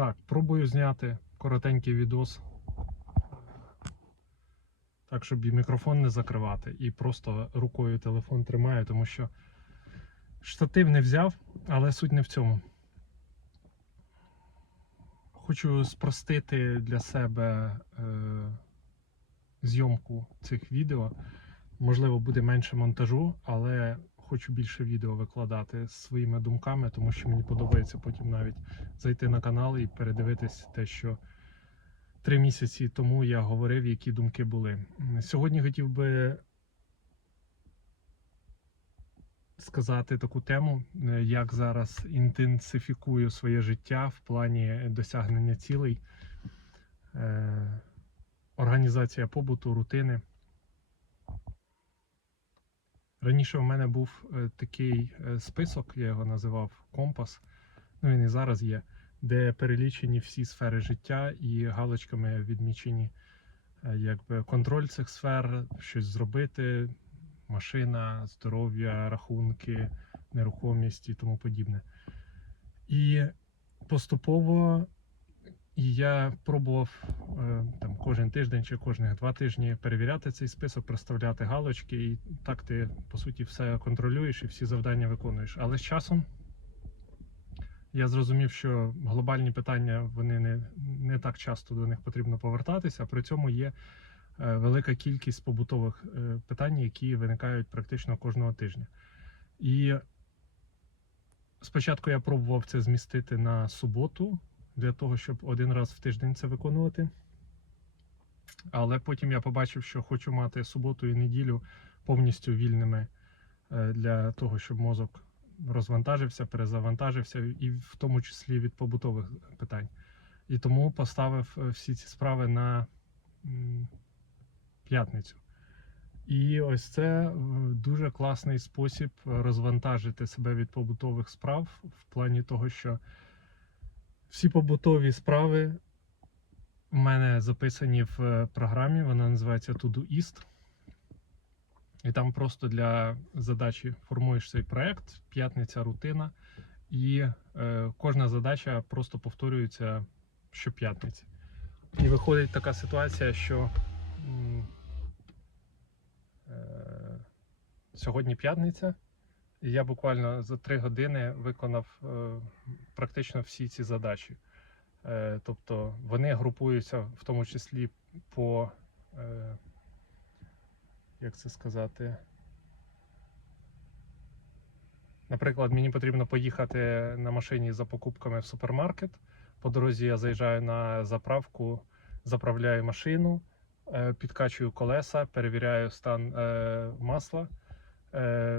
Так, пробую зняти коротенький відос. Так, щоб і мікрофон не закривати, і просто рукою телефон тримаю, тому що штатив не взяв, але суть не в цьому. Хочу спростити для себе е, зйомку цих відео. Можливо, буде менше монтажу, але хочу більше відео викладати своїми думками, тому що мені подобається потім навіть зайти на канал і передивитись те, що три місяці тому я говорив, які думки були. Сьогодні хотів би сказати таку тему, е, як зараз інтенсифікую своє життя в плані досягнення цілей, е, організація побуту, рутини. Раніше в мене був е, такий е, список, я його називав компас. Ну він і зараз є, де перелічені всі сфери життя і галочками відмічені е, якби контроль цих сфер, щось зробити, машина, здоров'я, рахунки, нерухомість і тому подібне. І поступово і я пробував е, там кожен тиждень чи кожних два тижні перевіряти цей список, проставляти галочки, і так ти по суті все контролюєш і всі завдання виконуєш. Але з часом я зрозумів, що глобальні питання вони не, не так часто до них потрібно повертатися. При цьому є е, велика кількість побутових е, питань, які виникають практично кожного тижня. І спочатку я пробував це змістити на суботу для того, щоб один раз в тиждень це виконувати. Але потім я побачив, що хочу мати суботу і неділю повністю вільними е, для того, щоб мозок розвантажився, перезавантажився, і в тому числі від побутових питань. І тому поставив е, всі ці справи на п'ятницю. І ось це е, дуже класний спосіб розвантажити себе від побутових справ в плані того, що всі побутові справи в мене записані в е, програмі, вона називається Todoist. І там просто для задачі формуєш цей проект, п'ятниця рутина, і е, кожна задача просто повторюється щоп'ятниці. І виходить така ситуація, що е, сьогодні п'ятниця, я буквально за три години виконав е, практично всі ці задачі. Е, тобто вони групуються в тому числі по, е, як це сказати, наприклад, мені потрібно поїхати на машині за покупками в супермаркет. По дорозі я заїжджаю на заправку, заправляю машину, підкачую колеса, перевіряю стан масла,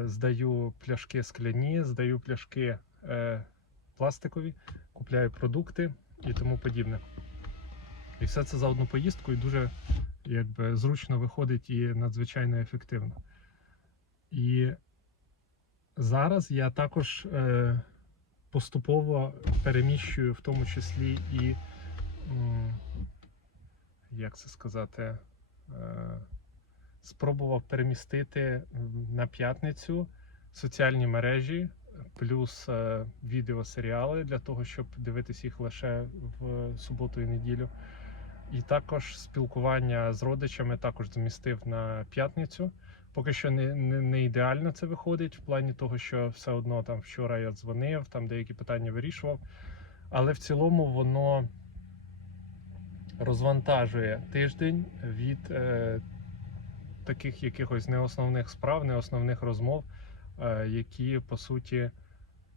здаю пляшки скляні, здаю пляшки е, пластикові, купляю продукти і тому подібне. І все це за одну поїздку і дуже якби, зручно виходить і надзвичайно ефективно. І зараз я також е, поступово переміщую, в тому числі і, як це сказати, е, спробував перемістити на п'ятницю соціальні мережі плюс е, відеосеріали для того, щоб дивитися їх лише в суботу і неділю. І також спілкування з родичами також змістив на п'ятницю. Поки що не, не, не ідеально це виходить, в плані того, що все одно там вчора я дзвонив, там деякі питання вирішував. Але в цілому воно розвантажує тиждень від е, таких якихось неосновних справ, неосновних розмов, е, які по суті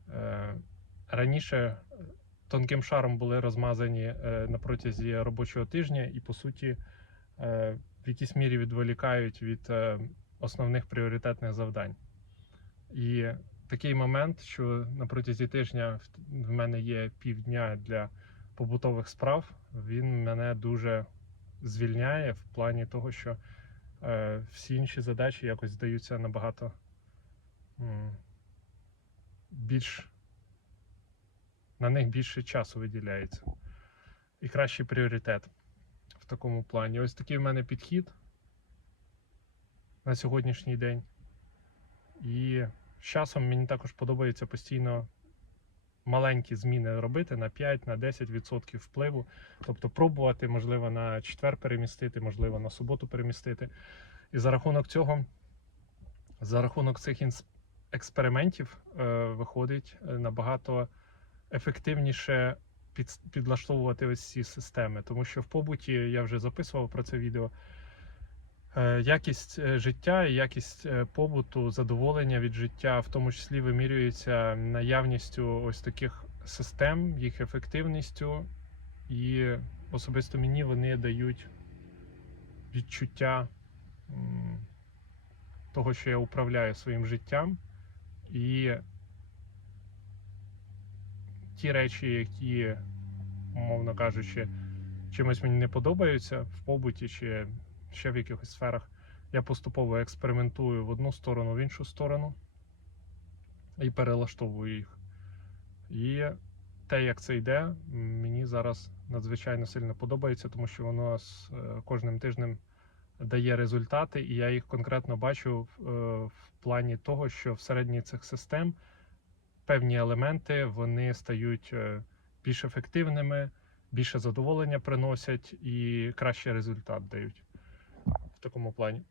е, раніше тонким шаром були розмазані е, на протязі робочого тижня і по суті в якійсь мірі відволікають від основних пріоритетних завдань. І такий момент, що на протязі тижня в- мене є півдня для побутових справ, він мене дуже звільняє в плані того, що всі інші задачі якось здаються набагато більш на них більше часу виділяється. І кращий пріоритет в такому плані. Ось такий в мене підхід на сьогоднішній день. І з часом мені також подобається постійно маленькі зміни робити на 5-10% впливу. Тобто пробувати, можливо, на четвер перемістити, можливо, на суботу перемістити. І за рахунок цього, за рахунок цих експериментів, е, виходить е, набагато ефективніше під, підлаштовувати ось ці системи. Тому що в побуті я вже записував про це відео. Е, Якість е, життя і якість е, побуту, задоволення від життя, в тому числі вимірюється наявністю ось таких систем, їх ефективністю, і особисто мені вони дають відчуття того, що я управляю своїм життям, і ті речі, які, умовно кажучи, чимось мені не подобаються в побуті чи ще в якихось сферах, я поступово експериментую в одну сторону, в іншу сторону і перелаштовую їх. І те, як це йде, мені зараз надзвичайно сильно подобається, тому що воно з е, кожним тижнем дає результати, і я їх конкретно бачу в, е, в плані того, що всередині цих систем певні елементи вони стають е, більш ефективними, більше задоволення приносять і кращий результат дають в такому плані.